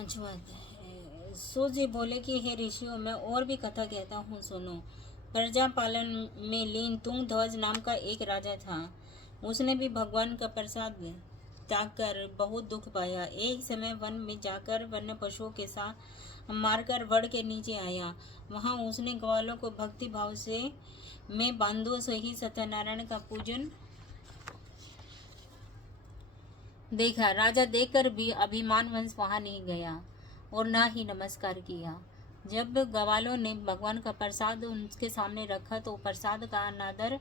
जो सूत जी बोले कि हे ऋषियों, मैं और भी कथा कहता हूँ, सुनो। प्रजा पालन में लीन तुंग ध्वज नाम का एक राजा था। उसने भी भगवान का प्रसाद त्याग कर बहुत दुख पाया। एक समय वन में जाकर वन्य पशुओं के साथ मारकर वड़ के नीचे आया। वहां उसने ग्वालों को भक्ति भाव से में बांधो से ही सत्यनारायण का पूजन देखा। राजा देखकर भी अभिमान वंश वहां नहीं गया और ना ही नमस्कार किया। जब ग्वालों ने भगवान का प्रसाद उनके सामने रखा तो प्रसाद का अनादर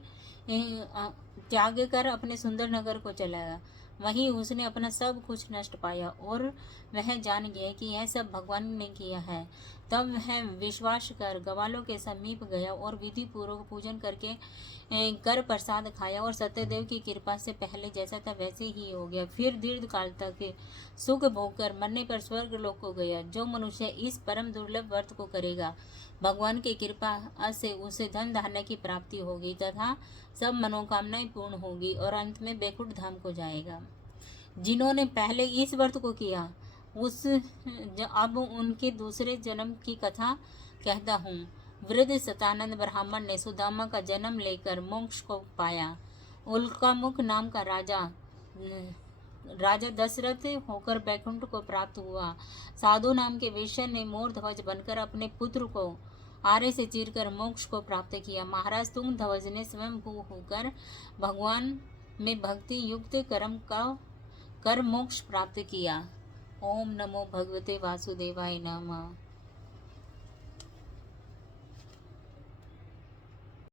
त्याग कर अपने सुंदर नगर को चलाया। वहीं उसने अपना सब कुछ नष्ट पाया और वह जान गया कि यह सब भगवान ने किया है। तब वह विश्वास कर ग्वालों के समीप गया और विधि पूर्वक पूजन करके कर प्रसाद खाया और सत्यदेव की कृपा से पहले जैसा था वैसे ही हो गया। फिर दीर्घ काल तक सुख भोग कर मरने पर स्वर्ग लोक को गया। जो मनुष्य इस परम दुर्लभ व्रत को करेगा, भगवान की कृपा से उसे धन धान्य की प्राप्ति होगी तथा सब मनोकामनाएं पूर्ण होगी और अंत में बैकुंठ धाम को जाएगा। जिन्होंने पहले इस व्रत को किया अब उनके दूसरे जन्म की कथा कहता हूँ। वृद्ध सतानंद ब्राह्मण ने सुदामा का जन्म लेकर मोक्ष को पाया। उल्कामुख नाम का राजा दशरथ होकर बैकुंठ को प्राप्त हुआ। साधु नाम के वेश्या ने मोर ध्वज बनकर अपने पुत्र को आरे से चीरकर मोक्ष को प्राप्त किया। महाराज तुंग ध्वज ने स्वयं भू होकर भगवान में भक्ति युक्त कर्म का कर मोक्ष प्राप्त किया। ओम नमो भगवते वासुदेवाय नमः।